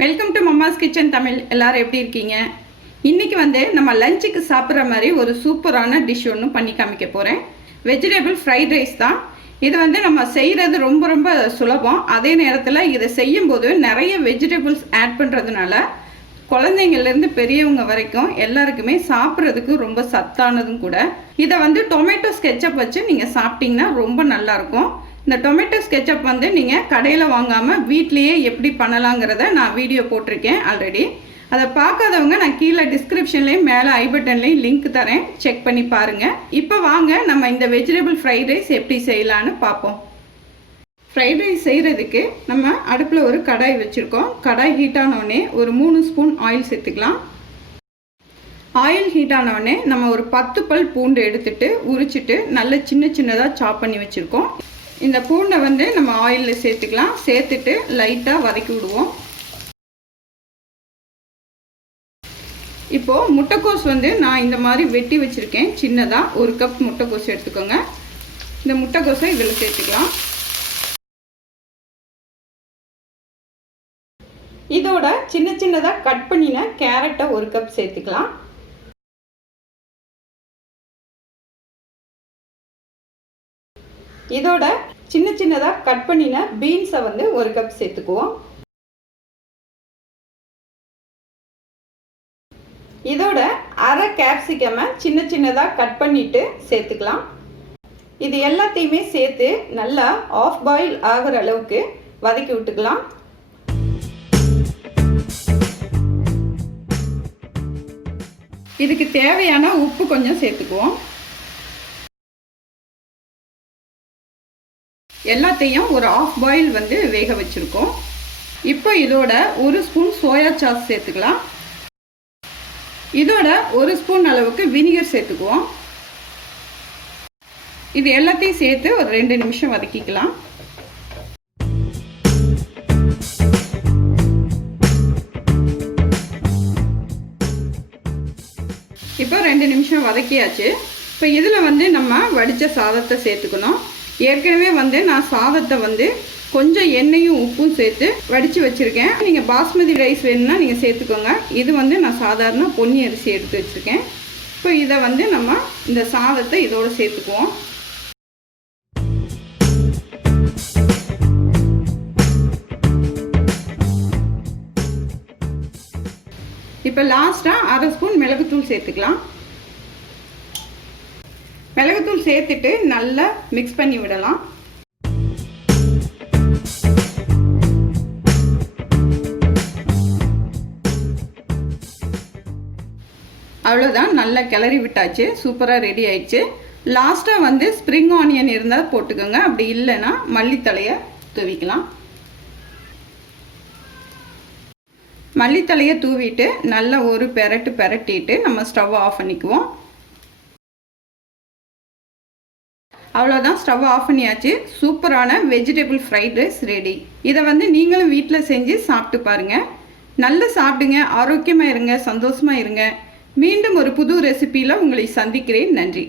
Welcome to Mamma's kitchen Tamil. எல்லாரும் எப்படி இருக்கீங்க? இன்னைக்கு வந்து நம்ம லஞ்சுக்கு சாப்பிட்ற மாதிரி ஒரு சூப்பரான டிஷ் ஒன்று பண்ணி காமிக்க போகிறேன். வெஜிடபிள் ஃப்ரைட் ரைஸ் தான் இது. வந்து நம்ம செய்கிறது ரொம்ப சுலபம். அதே நேரத்தில் இதை செய்யும்போது நிறைய வெஜிடபிள்ஸ் ஆட் பண்ணுறதுனால குழந்தைங்கள்லேருந்து பெரியவங்க வரைக்கும் எல்லாருக்குமே சாப்பிட்றதுக்கு ரொம்ப சத்தானதும் கூட. இதை வந்து டொமேட்டோ ஸ்கெட்சப் வச்சு நீங்கள் சாப்பிட்டீங்கன்னா ரொம்ப நல்லாயிருக்கும். இந்த டொமேட்டோ ஸ்கெட்சப் வந்து நீங்கள் கடையில் வாங்காமல் வீட்லேயே எப்படி பண்ணலாங்கிறத நான் வீடியோ போட்டிருக்கேன் ஆல்ரெடி. அதை பார்க்காதவங்க நான் கீழே டிஸ்கிரிப்ஷன்லேயும் மேலே ஐ பட்டன்லேயும் லிங்க் தரேன், செக் பண்ணி பாருங்கள். இப்போ வாங்க நம்ம இந்த வெஜிடபிள் ஃப்ரைட் ரைஸ் எப்படி செய்யலான்னு பார்ப்போம். ஃப்ரைட் ரைஸ் செய்கிறதுக்கு நம்ம அடுப்பில் ஒரு கடாய் வச்சுருக்கோம். கடாய் ஹீட் ஆனவுடனே ஒரு 3 ஸ்பூன் ஆயில் சேர்த்துக்கலாம். ஆயில் ஹீட் ஆனவுடனே நம்ம ஒரு 10 பல் பூண்டு எடுத்துட்டு உரிச்சிட்டு நல்ல சின்னதாக சாப் பண்ணி வச்சுருக்கோம். இந்த பூண்டை வந்து நம்ம ஆயிலில் சேர்த்துக்கலாம். சேர்த்துட்டு லைட்டாக வதக்கி விடுவோம். இப்போது முட்டைக்கோஸ் வந்து நான் இந்த மாதிரி வெட்டி வச்சுருக்கேன் சின்னதாக. 1 கப் முட்டைக்கோஸ் எடுத்துக்கோங்க. இந்த முட்டைக்கோஸை இதில் சேர்த்துக்கலாம். இதோட சின்னதாக கட் பண்ணின கேரட்டை 1 கப் சேர்த்துக்கலாம். இதோட சின்னதாக கட் பண்ணின பீன்ஸை வந்து 1 கப் சேர்த்துக்குவோம். இதோட அரை கேப்சிகமை சின்னதாக கட் பண்ணிட்டு சேர்த்துக்கலாம். இது எல்லாத்தையுமே சேர்த்து நல்லா ஆஃப் பாயில் ஆகிற அளவுக்கு வதக்கி விட்டுக்கலாம். இதுக்கு தேவையான உப்பு கொஞ்சம் சேர்த்துக்குவோம். எல்லாத்தையும் ஒரு ஆஃப் பாயில் வந்து வேக வச்சுருக்கோம். இப்போ இதோட 1 ஸ்பூன் சோயா சாஸ் சேர்த்துக்கலாம். இதோட 1 ஸ்பூன் அளவுக்கு வினிகர் சேர்த்துக்குவோம். இது எல்லாத்தையும் சேர்த்து ஒரு 2 நிமிஷம் வதக்கிக்கலாம். இப்போ 2 நிமிஷம் வதக்கியாச்சு. இப்போ இதில் வந்து நம்ம வடித்த சாதத்தை சேர்த்துக்கணும். ஏற்கனவே வந்து நான் சாதத்தை வந்து கொஞ்சம் எண்ணெயும் உப்பும் சேர்த்து வடித்து வச்சுருக்கேன். நீங்கள் பாஸ்மதி ரைஸ் வேணும்னா நீங்கள் சேர்த்துக்கோங்க. இது வந்து நான் சாதாரண பொன்னி அரிசி எடுத்து வச்சுருக்கேன். இப்போ இதை வந்து நம்ம இந்த சாதத்தை இதோடு சேர்த்துக்குவோம். இப்போ லாஸ்ட்டாக 1/2 ஸ்பூன் மிளகுத்தூள் சேர்த்துக்கலாம். மிளகுத்தூள் சேர்த்துட்டு நல்லா மிக்ஸ் பண்ணி விடலாம். அவ்வளோதான், நல்லா கிளறி விட்டாச்சு. சூப்பராக ரெடி ஆயிடுச்சு. லாஸ்ட்டாக வந்து ஸ்ப்ரிங் ஆனியன் இருந்தால் போட்டுக்கோங்க. அப்படி இல்லைன்னா மல்லித்தலையை தூவிக்கலாம். மல்லித்தலையை தூவிட்டு நல்லா ஒரு பெரட்டிட்டு நம்ம ஸ்டவ் ஆஃப் பண்ணிக்குவோம். அவ்வளோதான், ஸ்டவ் ஆஃப் பண்ணியாச்சு. சூப்பரான வெஜிடபிள் ஃப்ரைட் ரைஸ் ரெடி. இதை வந்து நீங்களும் வீட்டில் செஞ்சு சாப்பிட்டு பாருங்கள். நல்லா சாப்பிடுங்க, ஆரோக்கியமாக இருங்க, சந்தோஷமாக இருங்க. மீண்டும் ஒரு புது ரெசிபியில் உங்களை சந்திக்கிறேன். நன்றி.